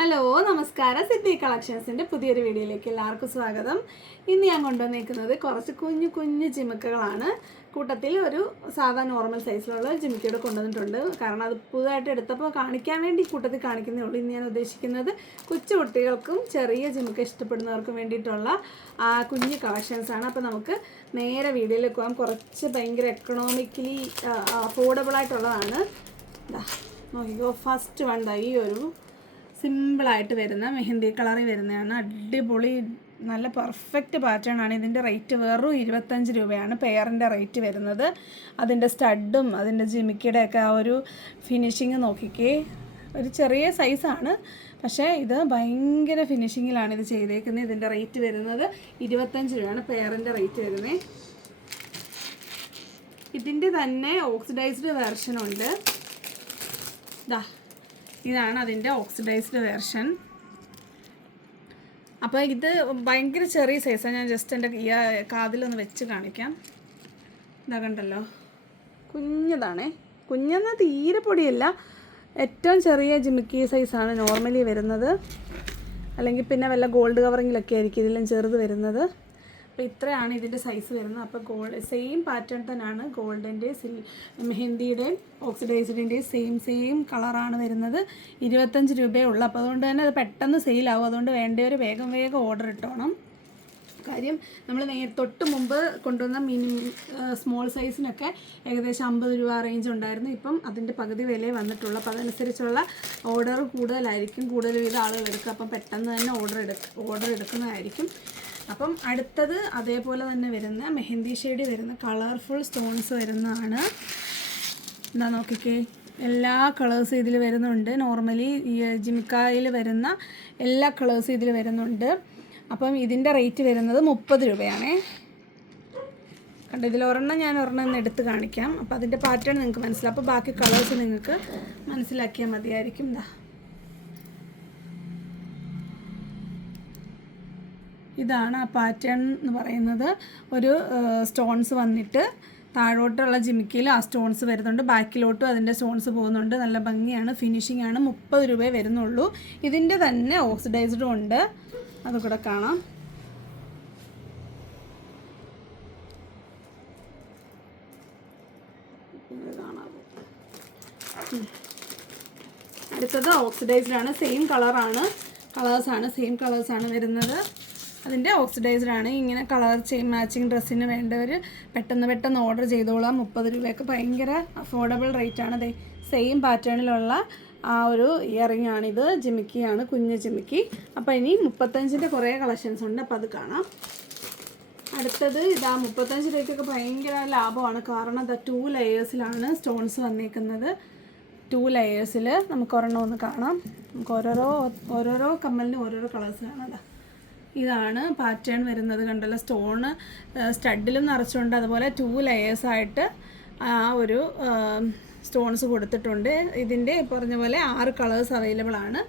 Hello നമസ്കാരം. സിദ്ധി കളക്ഷൻസിന്റെ പുതിയൊരു വീഡിയോയിലേക്ക് എല്ലാവർക്കും സ്വാഗതം. ഇന്ന് ഞാൻ കൊണ്ടുവന്നിരിക്കുന്നത് കുറച്ച് കുഞ്ഞു കുഞ്ഞു ജിമിക്കകളാണ്. കൂട്ടത്തിൽ ഒരു സാധാ നോർമൽ സൈസിലുള്ള ജിമിക്കയുടെ കൊണ്ടുവന്നിട്ടുണ്ട്. കാരണം അത് പുതുതായിട്ട് എടുത്തപ്പോൾ കാണിക്കാൻ വേണ്ടി കൂട്ടത്തിൽ കാണിക്കുന്നേ ഉള്ളൂ. ഇന്ന് ഞാൻ ഉദ്ദേശിക്കുന്നത് കൊച്ചു കുട്ടികൾക്കും ചെറിയ ജിമിക്ക ഇഷ്ടപ്പെടുന്നവർക്കും വേണ്ടിയിട്ടുള്ള കുഞ്ഞു കളക്ഷൻസാണ്. അപ്പോൾ നമുക്ക് നേരെ വീഡിയോയിലേക്ക് പോകാം. കുറച്ച് ഭയങ്കര എക്കണോമിക്കലി അഫോർഡബിളായിട്ടുള്ളതാണ് നോക്കിക്കോ ഫസ്റ്റ് വണ്ട ഈ ഒരു സിമ്പിളായിട്ട് വരുന്ന മെഹന്തി കളറിൽ വരുന്നതാണ്. അടിപൊളി നല്ല പെർഫെക്റ്റ് പാറ്റേൺ ആണ്. ഇതിന്റെ റേറ്റ് വെറും ഇരുപത്തഞ്ച് രൂപയാണ് പെയറിന്റെ റേറ്റ് വരുന്നത്. അതിന്റെ സ്റ്റഡും അതിന്റെ ജിമിക്കിയുടെ ഒക്കെ ആ ഒരു ഫിനിഷിങ് നോക്കിക്കേ. ഒരു ചെറിയ സൈസാണ് പക്ഷേ ഇത് ഭയങ്കര ഫിനിഷിങ്ങിലാണ് ഇത് ചെയ്തേക്കുന്നത്. ഇതിന്റെ റേറ്റ് വരുന്നത് ഇരുപത്തഞ്ച് രൂപയാണ് പെയറിന്റെ റേറ്റ് വരുന്നത് ഇതിന്റെ തന്നെ ഓക്സിഡൈസ്ഡ് വെർഷനുണ്ട് ദാ ഇതാണ് അതിന്റെ ഓക്സിഡൈസ്ഡ് വേർഷൻ. അപ്പോൾ ഇത് ഭയങ്കര ചെറിയ സൈസാണ്. ഞാൻ ജസ്റ്റ് എന്റെ കാതിലൊന്ന് വെച്ച് കാണിക്കാം. ഇതാ കണ്ടല്ലോ. കുഞ്ഞതാണേ. കുഞ്ഞെന്ന തീരെ പൊടിയല്ല. ഏറ്റവും ചെറിയ ജിമിക്കി സൈസാണ് നോർമലി വരുന്നത്. അല്ലെങ്കിൽ പിന്നെ വല്ല ഗോൾഡ് കവറിങ്ങിലൊക്കെ ആയിരിക്കും ഇതിലും ചെറുത് വരുന്നത്. അപ്പോൾ ഇത്രയാണ് ഇതിന്റെ സൈസ് വരുന്നത്. അപ്പോൾ ഗോൾഡ് സെയിം പാറ്റേൺ തന്നെയാണ് ഗോൾഡിന്റെ സിൽ മെഹന്തിയുടെയും ഓക്സിഡൈസ്ഡിന്റെയും സെയിം സെയിം കളറാണ് വരുന്നത്. ഇരുപത്തഞ്ച് രൂപയേ ഉള്ളൂ. അപ്പോൾ അതുകൊണ്ട് തന്നെ അത് പെട്ടെന്ന് സെയിലാവും അതുകൊണ്ട് വേണ്ടവർ വേഗം വേഗം ഓർഡർ ഇട്ടോണം. കാര്യം നമ്മൾ നേ തൊട്ട് മുമ്പ് കൊണ്ടുവന്ന മിനിമം സ്മോൾ സൈസിനൊക്കെ ഏകദേശം അമ്പത് രൂപ റേഞ്ച് ഉണ്ടായിരുന്നു. ഇപ്പം അതിന്റെ പകുതി വിലയെ വന്നിട്ടുള്ളൂ. അപ്പോൾ അതനുസരിച്ചുള്ള ഓർഡർ കൂടുതലായിരിക്കും. കൂടുതൽ വിധ ആളുകൾ എടുക്കുക അപ്പം പെട്ടെന്ന് തന്നെ ഓർഡർ എടുക്കുക ഓർഡർ എടുക്കുന്നതായിരിക്കും. അപ്പം അടുത്തത് അതേപോലെ തന്നെ വരുന്ന മെഹന്തി ഷെയ്ഡ് വരുന്ന കളർഫുൾ സ്റ്റോൺസ് വരുന്നതാണ്. എന്താ നോക്കിക്കേ. എല്ലാ കളേഴ്സും ഇതിൽ വരുന്നുണ്ട്. നോർമലി ഈ ജിമിക്കായിൽ വരുന്ന എല്ലാ കളേഴ്സും ഇതിൽ വരുന്നുണ്ട്. അപ്പം ഇതിന്റെ റേറ്റ് വരുന്നത് മുപ്പത് രൂപയാണേ. കണ്ടോ ഇതിൽ ഒരെണ്ണം ഞാൻ ഒരെണ്ണം ഒന്ന് എടുത്ത് കാണിക്കാം. അപ്പോൾ അതിന്റെ പാറ്റേൺ നിങ്ങൾക്ക് മനസ്സിലാവും. അപ്പോൾ ബാക്കി കളേഴ്സ് നിങ്ങൾക്ക് മനസ്സിലാക്കിയാൽ മതിയായിരിക്കും. ഇതാ ഇതാണ് ആ പാറ്റേൺ എന്ന് പറയുന്നത്. ഒരു സ്റ്റോൺസ് വന്നിട്ട് താഴോട്ടുള്ള ജിമിക്കിയിൽ ആ സ്റ്റോൺസ് വരുന്നുണ്ട്. ബാക്കിലോട്ടും അതിന്റെ സ്റ്റോൺസ് പോകുന്നുണ്ട്. നല്ല ഭംഗിയാണ്. ഫിനിഷിംഗ് ആണ്. മുപ്പത് രൂപയെ വരുന്നുള്ളൂ. ഇതിന്റെ തന്നെ ഓക്സിഡൈസ്ഡും ഉണ്ട്. അത് കാണാം. അടുത്തത് ഓക്സിഡൈസ്ഡ് ആണ്. സെയിം കളറാണ് കളേഴ്സാണ് സെയിം കളേഴ്സാണ് വരുന്നത്. അതിന്റെ ഓക്സിഡൈസ്ഡ് ആണ് ഇങ്ങനെ കളർ ചെയ്യും മാച്ചിങ് ഡ്രസ്സിന് വേണ്ടവർ പെട്ടെന്ന് പെട്ടെന്ന് ഓർഡർ ചെയ്തോളാം. മുപ്പത് രൂപയൊക്കെ ഭയങ്കര അഫോർഡബിൾ റേറ്റ് ആണ് അതെ സെയിം പാറ്റേണിലുള്ള ആ ഒരു ഇയറിംഗ് ആണിത് ജിമിക്കിയാണ് കുഞ്ഞ് ജിമിക്കി. അപ്പോൾ ഇനി മുപ്പത്തഞ്ചിന്റെ കുറേ കളക്ഷൻസ് ഉണ്ട്. അപ്പോൾ അത് കാണാം. അടുത്തത് ഇതാ മുപ്പത്തഞ്ച് രൂപയ്ക്കൊക്കെ ഭയങ്കര ലാഭമാണ്. കാരണം ഇതാ ടു ലെയേഴ്സിലാണ് സ്റ്റോൺസ് വന്നേക്കുന്നത്. ടു ലെയേഴ്സിൽ നമുക്ക് ഒരെണ്ണം ഒന്ന് കാണാം. നമുക്ക് ഓരോരോ ഓരോരോ കമ്മലിന് ഓരോരോ കളേഴ്സ് കാണാം. ഇതാണ് പാറ്റേൺ വരുന്നത് കണ്ടല്ലോ. സ്റ്റോണ് സ്റ്റഡിലും നിറച്ചുകൊണ്ട് അതുപോലെ ടു ലെയേഴ്സായിട്ട് ആ ഒരു സ്റ്റോൺസ് കൊടുത്തിട്ടുണ്ട്. ഇതിന്റെ പറഞ്ഞ പോലെ ആറ് കളേഴ്സ് അവൈലബിൾ ആണ്.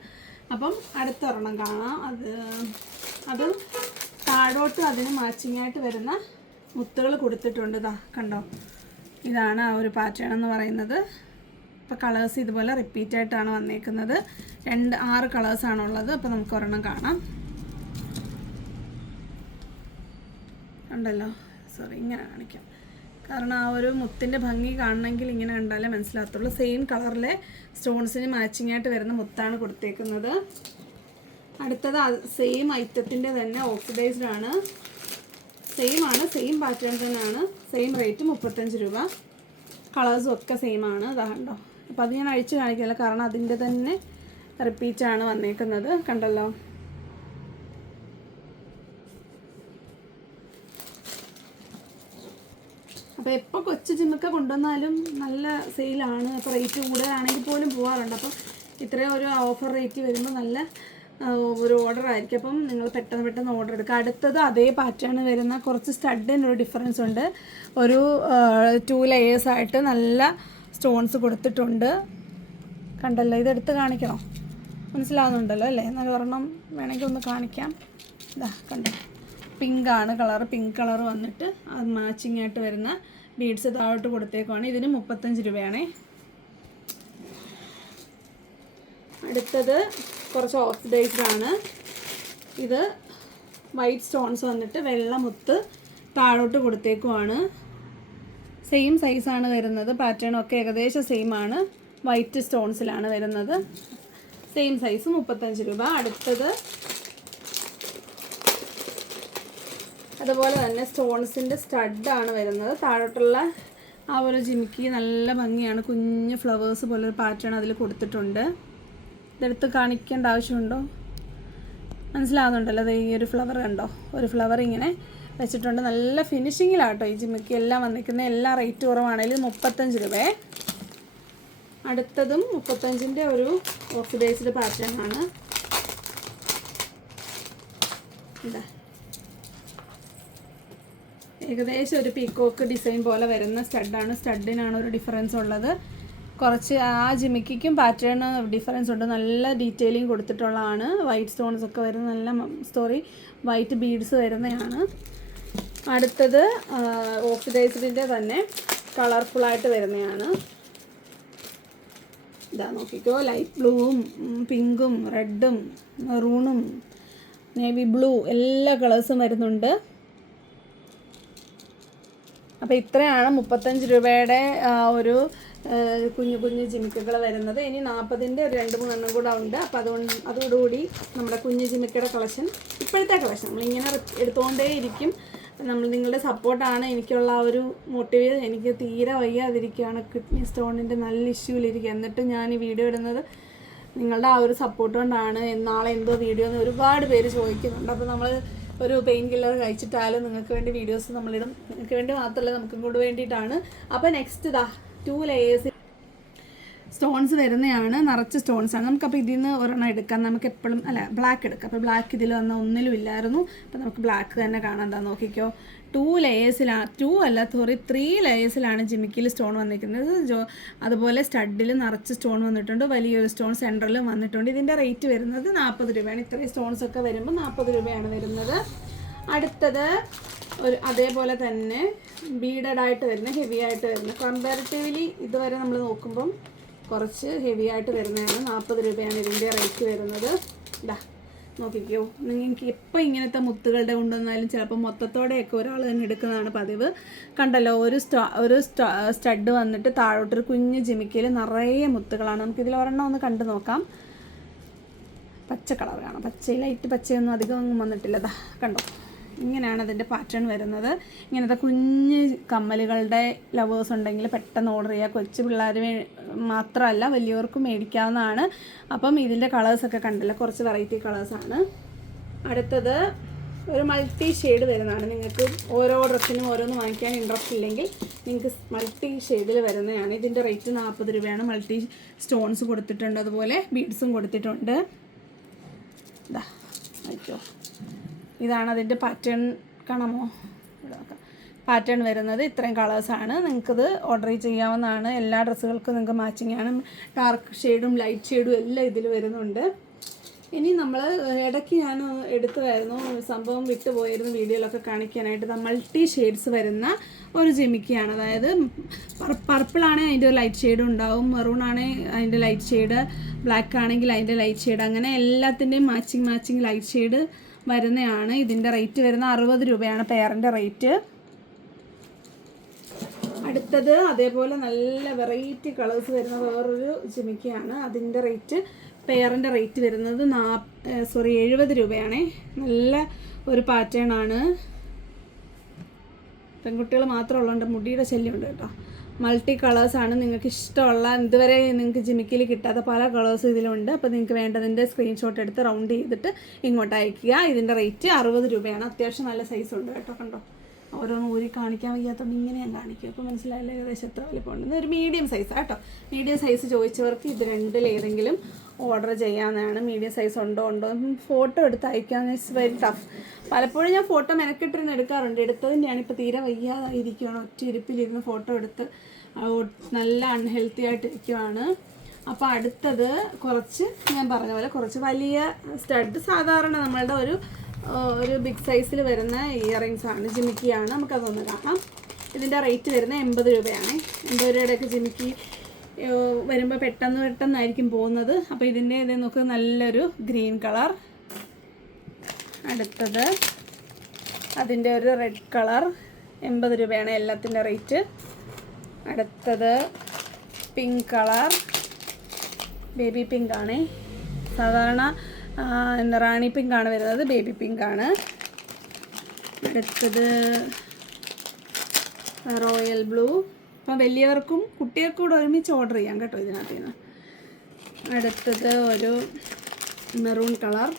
അപ്പം അടുത്ത ഒരെണ്ണം കാണാം. അത് അത് താഴോട്ട് അതിന് മാച്ചിങ് ആയിട്ട് വരുന്ന മുത്തുകൾ കൊടുത്തിട്ടുണ്ട്. ഇതാ കണ്ടോ? ഇതാണ് ആ ഒരു പാറ്റേൺ എന്ന് പറയുന്നത്. അപ്പോൾ കളേഴ്സ് ഇതുപോലെ റിപ്പീറ്റ് ആയിട്ടാണ് വന്നേക്കുന്നത്. രണ്ട് ആറ് കളേഴ്സാണുള്ളത് അപ്പോൾ നമുക്ക് ഒരെണ്ണം കാണാം. ഉണ്ടല്ലോ. സോറി ഇങ്ങനെ കാണിക്കാം. കാരണം ആ ഒരു മുത്തിന്റെ ഭംഗി കാണണമെങ്കിൽ ഇങ്ങനെ കണ്ടാലേ മനസ്സിലാകത്തുള്ളൂ. സെയിം കളറിലെ സ്റ്റോൺസിന് മാച്ചിങ് ആയിട്ട് വരുന്ന മുത്താണ് കൊടുത്തേക്കുന്നത്. അടുത്തത് സെയിം ഐറ്റത്തിന്റെ തന്നെ ഓക്സിഡൈസ്ഡ് ആണ്. സെയിം ആണ് സെയിം പാറ്റേൺ തന്നെയാണ്. സെയിം റേറ്റ് മുപ്പത്തഞ്ച് രൂപ. കളേഴ്സും ഒക്കെ സെയിം ആണ്. കണ്ടോ. അപ്പോൾ അത് ഞാൻ അഴിച്ച് കാണിക്കില്ല കാരണം അതിന്റെ തന്നെ റിപ്പീറ്റാണ് വന്നേക്കുന്നത്. കണ്ടല്ലോ. അപ്പോൾ എപ്പോൾ കൊച്ചു ജിമ്മൊക്കെ കൊണ്ടുവന്നാലും നല്ല സെയിലാണ്. അപ്പോൾ റേറ്റ് കൂടുതലാണെങ്കിൽ പോലും പോകാറുണ്ട് അപ്പം ഇത്രയും ഒരു ഓഫർ റേറ്റ് വരുമ്പോൾ നല്ല ഒരു ഓർഡർ ആയിരിക്കും. അപ്പം നിങ്ങൾ പെട്ടെന്ന് പെട്ടെന്ന് ഓർഡർ എടുക്കുക. അടുത്തത് അതേ പാറ്റേൺ വരുന്ന കുറച്ച് സ്റ്റഡിന് ഒരു ഡിഫറൻസ് ഉണ്ട്. ഒരു ടു ലെയേഴ്സ് ആയിട്ട് നല്ല സ്റ്റോൺസ് കൊടുത്തിട്ടുണ്ട്. കണ്ടല്ലോ ഇതെടുത്ത് കാണിക്കണോ? മനസ്സിലാവുന്നുണ്ടല്ലോ അല്ലേ? നല്ല ഒരെണ്ണം വേണമെങ്കിൽ ഒന്ന് കാണിക്കാം. ഇതാ കണ്ടോ? പിങ്ക് ആണ്. കളർ പിങ്ക് കളർ വന്നിട്ട് അത് മാച്ചിങ് ആയിട്ട് വരുന്ന ബീഡ്സ് താഴോട്ട് കൊടുത്തേക്കുവാണ്. ഇതിന് മുപ്പത്തഞ്ച് രൂപയാണേ. അടുത്തത് കുറച്ച് ഓക്സിഡൈസ്ഡ് ആണ്. ഇത് വൈറ്റ് സ്റ്റോൺസ് വന്നിട്ട് വെള്ള മുത്ത് താഴോട്ട് കൊടുത്തേക്കുവാണ്. സെയിം സൈസാണ് വരുന്നത്. പാറ്റേൺ ഒക്കെ ഏകദേശം സെയിം ആണ്. വൈറ്റ് സ്റ്റോൺസിലാണ് വരുന്നത്. സെയിം സൈസ് മുപ്പത്തഞ്ച് രൂപ. അടുത്തത് അതുപോലെ തന്നെ സ്റ്റോൺസിന്റെ സ്റ്റഡാണ് വരുന്നത്. താഴോട്ടുള്ള ആ ഒരു ജിമിക്ക് നല്ല ഭംഗിയാണ്. കുഞ്ഞ് ഫ്ലവേഴ്സ് പോലെ ഒരു പാറ്റേൺ അതിൽ കൊടുത്തിട്ടുണ്ട്. ഇതെടുത്ത് കാണിക്കേണ്ട ആവശ്യമുണ്ടോ? മനസ്സിലാകുന്നുണ്ടല്ലോ അത് ഈ ഒരു ഫ്ലവർ കണ്ടോ? ഒരു ഫ്ലവർ ഇങ്ങനെ വെച്ചിട്ടുണ്ട്. നല്ല ഫിനിഷിങ്ങിലാട്ടോ ഈ ജിമിക്ക് എല്ലാം വന്നിരിക്കുന്നത് എല്ലാ റേറ്റ് കുറവാണെങ്കിലും മുപ്പത്തഞ്ച് രൂപയെ. അടുത്തതും മുപ്പത്തഞ്ചിന്റെ ഒരു ഓക്സിഡൈസ്ഡ് പാറ്റേൺ ആണ്. ഇതാ. ഏകദേശം ഒരു പീക്കോക്ക് ഡിസൈൻ പോലെ വരുന്ന സ്റ്റഡാണ് സ്റ്റഡിനാണ് ഒരു ഡിഫറൻസ് ഉള്ളത്. കുറച്ച് ആ ജിമിക്കും പാറ്റേൺ ഡിഫറൻസ് ഉണ്ട്. നല്ല ഡീറ്റെയിലിംഗ് കൊടുത്തിട്ടുള്ളതാണ്. വൈറ്റ് സ്റ്റോൺസ് ഒക്കെ വരുന്ന നല്ല സ്റ്റോറി വൈറ്റ് ബീഡ്സ് വരുന്നതാണ് അടുത്തത് ഓക്സിഡൈസിന്റെ തന്നെ കളർഫുള്ളായിട്ട് വരുന്നതാണ് ഇതാ നോക്കിക്കോ ലൈറ്റ് ബ്ലൂവും പിങ്കും റെഡും മെറൂണും നേവി ബ്ലൂ എല്ലാ കളേഴ്സും വരുന്നുണ്ട്. അപ്പോൾ ഇത്രയാണ് മുപ്പത്തഞ്ച് രൂപയുടെ ഒരു കുഞ്ഞു കുഞ്ഞു ജിമിക്കകൾ വരുന്നത്. ഇനി നാൽപ്പതിന്റെ ഒരു രണ്ട് മൂന്നെണ്ണം കൂടെ ഉണ്ട്. അപ്പോൾ അതുകൊണ്ട് അതോടുകൂടി നമ്മുടെ കുഞ്ഞു ജിമിക്കയുടെ കളക്ഷൻ ഇപ്പോഴത്തെ കളക്ഷൻ. നമ്മളിങ്ങനെ എടുത്തുകൊണ്ടേ ഇരിക്കും. നമ്മൾ നിങ്ങളുടെ സപ്പോർട്ടാണ്. എനിക്കുള്ള ആ ഒരു മോട്ടീവ് എനിക്ക് തീരെ വയ്യാതിരിക്കുകയാണ്. കിഡ്നി സ്റ്റോണിന്റെ നല്ല ഇഷ്യൂവിലിരിക്കുക. എന്നിട്ട് ഞാൻ ഈ വീഡിയോ ഇടുന്നത് നിങ്ങളുടെ ആ ഒരു സപ്പോർട്ട് കൊണ്ടാണ്. നാളെ എന്തോ വീഡിയോ എന്ന് ഒരുപാട് പേര് ചോദിക്കുന്നുണ്ട്. അപ്പോൾ നമ്മൾ ഒരു പെയിൻ കില്ലർ കഴിച്ചിട്ടായാലും നിങ്ങൾക്ക് വേണ്ടി വീഡിയോസ് നമ്മളിടും. നിങ്ങൾക്ക് വേണ്ടി മാത്രമല്ല നമുക്കും കൂടെ വേണ്ടിയിട്ടാണ്. അപ്പോൾ നെക്സ്റ്റ് ഇതാ ടു ലെയേഴ്സ് സ്റ്റോൺസ് വരുന്നതാണ് നിറച്ച് സ്റ്റോൺസ് ആണ്. നമുക്കപ്പോൾ ഇതിൽ നിന്ന് ഒരെണ്ണം എടുക്കാം. നമുക്ക് എപ്പോഴും അല്ല ബ്ലാക്ക് എടുക്കാം. അപ്പോൾ ബ്ലാക്ക് ഇതിൽ വന്ന ഒന്നിലും ഇല്ലായിരുന്നു. അപ്പോൾ നമുക്ക് ബ്ലാക്ക് തന്നെ കാണാൻ എന്താ നോക്കിക്കോ. ടു ലെയേഴ്സിലാണ് ടു അല്ല സോറി ത്രീ ലെയേഴ്സിലാണ് ജിമിക്കിൽ സ്റ്റോൺ വന്നിരിക്കുന്നത്. ജോ അതുപോലെ സ്റ്റഡിൽ നിറച്ച് സ്റ്റോൺ വന്നിട്ടുണ്ട് വലിയൊരു സ്റ്റോൺ സെന്ററിലും വന്നിട്ടുണ്ട്. ഇതിന്റെ റേറ്റ് വരുന്നത് നാൽപ്പത് രൂപയാണ്. ഇത്രയും സ്റ്റോൺസ് ഒക്കെ വരുമ്പോൾ നാൽപ്പത് രൂപയാണ് വരുന്നത്. അടുത്തത് ഒരു അതേപോലെ തന്നെ ബീഡഡ് ആയിട്ട് വരുന്ന ഹെവി ആയിട്ട് വരുന്ന കമ്പാരിറ്റീവ്ലി ഇതുവരെ നമ്മൾ നോക്കുമ്പം കുറച്ച് ഹെവി ആയിട്ട് വരുന്നതാണ് നാൽപ്പത് രൂപയാണ് ഇതിന്റെ റേറ്റ് വരുന്നത്. ഇതാ നോക്കിക്കോ. നിങ്ങൾക്ക് എപ്പോൾ ഇങ്ങനത്തെ മുത്തുകളുടെ കൊണ്ടുവന്നാലും ചിലപ്പോൾ മൊത്തത്തോടെയൊക്കെ ഒരാൾ തന്നെ എടുക്കുന്നതാണ് പതിവ്. കണ്ടല്ലോ ഒരു സ്റ്റോ ഒരു സ്റ്റഡ് വന്നിട്ട് താഴോട്ടൊരു കുഞ്ഞ് ജിമിക്കയിൽ നിറയെ മുത്തുകളാണ്. നമുക്കിതിൽ ഒരെണ്ണം ഒന്ന് കണ്ടു നോക്കാം. പച്ച കളർ കാണാം. പച്ച ലൈറ്റ് പച്ചയൊന്നും അധികം ഒന്നും വന്നിട്ടില്ല. കണ്ടോ? ഇങ്ങനെയാണ് അതിന്റെ പാറ്റേൺ വരുന്നത്. ഇങ്ങനത്തെ കുഞ്ഞ് കമ്മലുകളുടെ ലവേഴ്സ് ഉണ്ടെങ്കിൽ പെട്ടെന്ന് ഓർഡർ ചെയ്യുക. കൊച്ചു പിള്ളേർ മാത്രമല്ല വലിയവർക്കും മേടിക്കാവുന്നതാണ്. അപ്പം ഇതിന്റെ കളേഴ്സൊക്കെ കണ്ടില്ല. കുറച്ച് വെറൈറ്റി കളേഴ്സാണ് അടുത്തത് ഒരു മൾട്ടി ഷെയ്ഡ് വരുന്നതാണ്. നിങ്ങൾക്ക് ഓരോ ഡ്രസ്സിനും ഓരോന്ന് വാങ്ങിക്കാൻ ഇൻട്രസ്റ്റ് ഇല്ലെങ്കിൽ നിങ്ങൾക്ക് മൾട്ടി ഷെയ്ഡിൽ വരുന്നതാണ്. ഇതിന്റെ റേറ്റ് നാൽപ്പത് രൂപയാണ്. മൾട്ടി സ്റ്റോൺസ് കൊടുത്തിട്ടുണ്ട്. അതുപോലെ ബീഡ്സും കൊടുത്തിട്ടുണ്ട്. ഇതാ അയച്ചോ ഇതാണ് അതിന്റെ പാറ്റേൺ കാണാമോ പാറ്റേൺ വരുന്നത് ഇത്രയും കളേഴ്സാണ് നിങ്ങൾക്കത് ഓർഡർ ചെയ്യാവുന്നതാണ്. എല്ലാ ഡ്രസ്സുകൾക്കും നിങ്ങൾക്ക് മാച്ചിങ് ആണ്. ഡാർക്ക് ഷെയ്ഡും ലൈറ്റ് ഷെയ്ഡും എല്ലാം ഇതിൽ വരുന്നുണ്ട്. ഇനി നമ്മൾ ഇടയ്ക്ക് ഞാൻ എടുത്തുമായിരുന്നു സംഭവം വിട്ടുപോയിരുന്നു വീഡിയോയിലൊക്കെ കാണിക്കാനായിട്ട്. മൾട്ടി ഷെയ്ഡ്സ് വരുന്ന ഒരു ജിമിക്കിയാണ്. അതായത് പർപ്പിൾ ആണെങ്കിൽ അതിന്റെ ഒരു ലൈറ്റ് ഷെയ്ഡ് ഉണ്ടാവും മെറൂൺ ആണെങ്കിൽ അതിന്റെ ലൈറ്റ് ഷെയ്ഡ് ബ്ലാക്ക് ആണെങ്കിൽ അതിന്റെ ലൈറ്റ് ഷെയ്ഡ് അങ്ങനെ എല്ലാത്തിന്റെയും മാച്ചിങ് മാച്ചിങ് ലൈറ്റ് ഷെയ്ഡ് വരുന്നതാണ് ഇതിന്റെ റേറ്റ് വരുന്ന അറുപത് രൂപയാണ് പെയറിന്റെ റേറ്റ് അടുത്തത് അതേപോലെ നല്ല വെറൈറ്റി കളേഴ്സ് വരുന്ന വേറൊരു ജിമിക്കയാണ്. അതിന്റെ റേറ്റ് പെയറിന്റെ റേറ്റ് വരുന്നത് നാ സോറി എഴുപത് രൂപയാണേ. നല്ല ഒരു പാറ്റേൺ ആണ്. പെൺകുട്ടികൾ മാത്രമുള്ളതുകൊണ്ട് മുടിയുടെ ശല്യമുണ്ട് കേട്ടോ. മൾട്ടി കളേഴ്സാണ് നിങ്ങൾക്ക് ഇഷ്ടമുള്ള ഇതുവരെ നിങ്ങൾക്ക് ജിമിക്കിൽ കിട്ടാത്ത പല കളേഴ്സ് ഇതിലുണ്ട്. അപ്പോൾ നിങ്ങൾക്ക് വേണ്ടതിന്റെ സ്ക്രീൻഷോട്ട് എടുത്ത് റൗണ്ട് ചെയ്തിട്ട് ഇങ്ങോട്ട് അയക്കുക ഇതിന്റെ റേറ്റ് അറുപത് രൂപയാണ്. അത്യാവശ്യം നല്ല സൈസ് ഉണ്ട് കേട്ടോ കണ്ടോ? ഓരോന്ന് ഊരി കാണിക്കാൻ വയ്യാത്തതുകൊണ്ട് ഇങ്ങനെ ഞാൻ കാണിക്കും. അപ്പോൾ മനസ്സിലായില്ല ഏകദേശം എത്ര വലിപ്പമുണ്ട് ഒരു മീഡിയം സൈസ് കേട്ടോ മീഡിയം സൈസ് ചോദിച്ചവർക്ക് ഇത് രണ്ടിലേതെങ്കിലും ഓർഡർ ചെയ്യാവുന്നതാണ്. മീഡിയം സൈസ് ഉണ്ടോ ഉണ്ടോ? ഫോട്ടോ എടുത്ത് അയക്കാൻ ഇറ്റ്സ് വെരി ടഫ് പലപ്പോഴും ഞാൻ ഫോട്ടോ മെനക്കെട്ടിരുന്ന് എടുക്കാറുണ്ട്. എടുത്തതിന്റെയാണ് ഇപ്പോൾ തീരെ വയ്യാതായിരിക്കുകയാണ് ഒറ്റ ഇരിപ്പിലിരുന്ന് ഫോട്ടോ എടുത്ത് നല്ല അൺഹെൽത്തി ആയിട്ടിരിക്കുവാണ് അപ്പോൾ അടുത്തത് കുറച്ച് ഞാൻ പറഞ്ഞ പോലെ കുറച്ച് വലിയ സ്റ്റഡ് സാധാരണ നമ്മളുടെ ഒരു ഒരു ബിഗ് സൈസിൽ വരുന്ന ഇയറിങ്സ് ആണ്. ജിമിക്കിയാണ്. നമുക്കതൊന്ന് കാണാം. ഇതിന്റെ റേറ്റ് വരുന്നത് എൺപത് രൂപയാണ്. എൺപത് രൂപയുടെയൊക്കെ ജിമിക്കി വരുമ്പോൾ പെട്ടെന്ന് പെട്ടെന്നായിരിക്കും പോകുന്നത്. അപ്പോൾ ഇതിന്റെ ഇത് നോക്ക് നല്ലൊരു ഗ്രീൻ കളർ. അടുത്തത് അതിന്റെ ഒരു റെഡ് കളർ. എൺപത് രൂപയാണ് എല്ലാത്തിന്റെ റേറ്റ് അടുത്തത് പിങ്ക് കളർ. ബേബി പിങ്ക് ആണ്. സാധാരണ റാണി പിങ്കാണ് വരുന്നത് ബേബി പിങ്കാണ്. അടുത്തത് റോയൽ ബ്ലൂ. അപ്പം വലിയവർക്കും കുട്ടികൾക്കും കൂടെ ഒരുമിച്ച് ഓർഡർ ചെയ്യാം കേട്ടോ ഇതിനകത്ത് നിന്ന് അടുത്തത് ഒരു മെറൂൺ കളർ.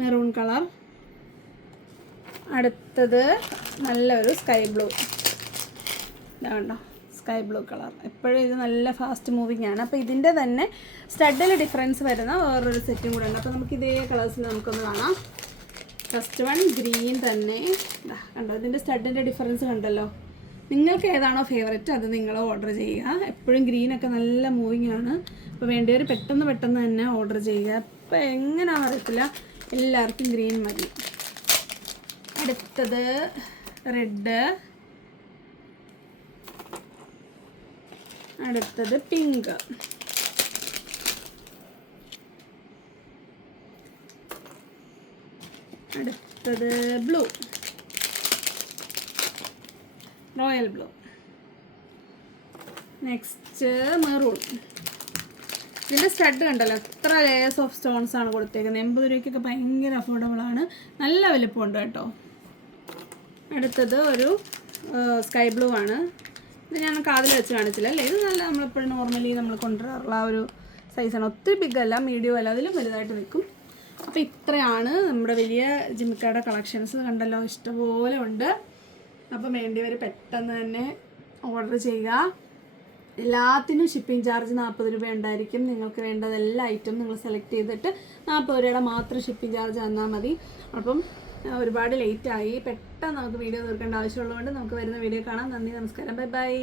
Maroon colour. അടുത്തത് നല്ലൊരു സ്കൈ ബ്ലൂ. ഇതാണ്ടോ സ്കൈ ബ്ലൂ കളർ. എപ്പോഴും ഇത് നല്ല ഫാസ്റ്റ് മൂവിങ് ആണ്. അപ്പോൾ ഇതിന്റെ തന്നെ സ്റ്റഡിൽ ഡിഫറൻസ് വരുന്ന വേറൊരു സെറ്റും കൂടെ ഉണ്ട്. അപ്പോൾ നമുക്ക് ഇതേ കളേഴ്സിൽ നമുക്കൊന്ന് കാണാം. ഫസ്റ്റ് വൺ ഗ്രീൻ തന്നെ. കണ്ടോ? ഇതിന്റെ സ്റ്റഡിന്റെ ഡിഫറൻസ് കണ്ടല്ലോ? നിങ്ങൾക്ക് ഏതാണോ ഫേവററ്റ് അത് നിങ്ങൾ ഓർഡർ ചെയ്യുക. എപ്പോഴും ഗ്രീനൊക്കെ നല്ല മൂവിങ് ആണ്. അപ്പോൾ വേണ്ടിയവർ പെട്ടെന്ന് പെട്ടെന്ന് തന്നെ ഓർഡർ ചെയ്യുക. അപ്പം എങ്ങനെയാണെന്ന് അറിയത്തില്ല. എല്ലാവർക്കും ഗ്രീൻ മതി. അടുത്തത് റെഡ് അടുത്തത് പിങ്ക്. അടുത്തത് blue. Royal blue. Next maroon. ഇതിന്റെ സ്റ്റഡ് കണ്ടല്ലോ എത്ര ലേയേഴ്സ് ഓഫ് സ്റ്റോൺസ് ആണ് കൊടുത്തേക്കുന്നത്. എൺപത് രൂപയ്ക്കൊക്കെ ഭയങ്കര അഫോർഡബിൾ ആണ്. നല്ല വലിപ്പമുണ്ട് കേട്ടോ. അടുത്തത് ഒരു സ്കൈ ബ്ലൂ ആണ്. ഇത് ഞാൻ കാതിൽ വെച്ച് കാണിച്ചില്ല അല്ലേ? ഇത് നല്ല നമ്മളെപ്പോഴും നോർമലി നമ്മൾ കൊണ്ടുവരാറുള്ള ആ ഒരു സൈസാണ് ഒത്തിരി ബിഗ് അല്ല മീഡിയം അല്ല അതിലും വലുതായിട്ട് നിൽക്കും. അപ്പോൾ ഇത്രയാണ് നമ്മുടെ വലിയ ജിമിക്കയുടെ കളക്ഷൻസ് കണ്ടല്ലോ ഇഷ്ടപോലെ ഉണ്ട്. അപ്പം വേണ്ടിയവർ പെട്ടെന്ന് തന്നെ ഓർഡർ ചെയ്യുക. എല്ലാത്തിനും ഷിപ്പിംഗ് ചാർജ് നാൽപ്പത് രൂപ ഉണ്ടായിരിക്കും. നിങ്ങൾക്ക് വേണ്ടത് എല്ലാ ഐറ്റം നിങ്ങൾ സെലക്ട് ചെയ്തിട്ട് നാൽപ്പത് രൂപയുടെ മാത്രം ഷിപ്പിംഗ് ചാർജ് തന്നാൽ മതി. അപ്പം ഒരുപാട് ലേറ്റായി. പെട്ടെന്ന് നമുക്ക് വീഡിയോ തീർക്കേണ്ട ആവശ്യമുള്ളതുകൊണ്ട് നമുക്ക് വരുന്ന വീഡിയോ കാണാം. നന്ദി നമസ്കാരം. Bye bye.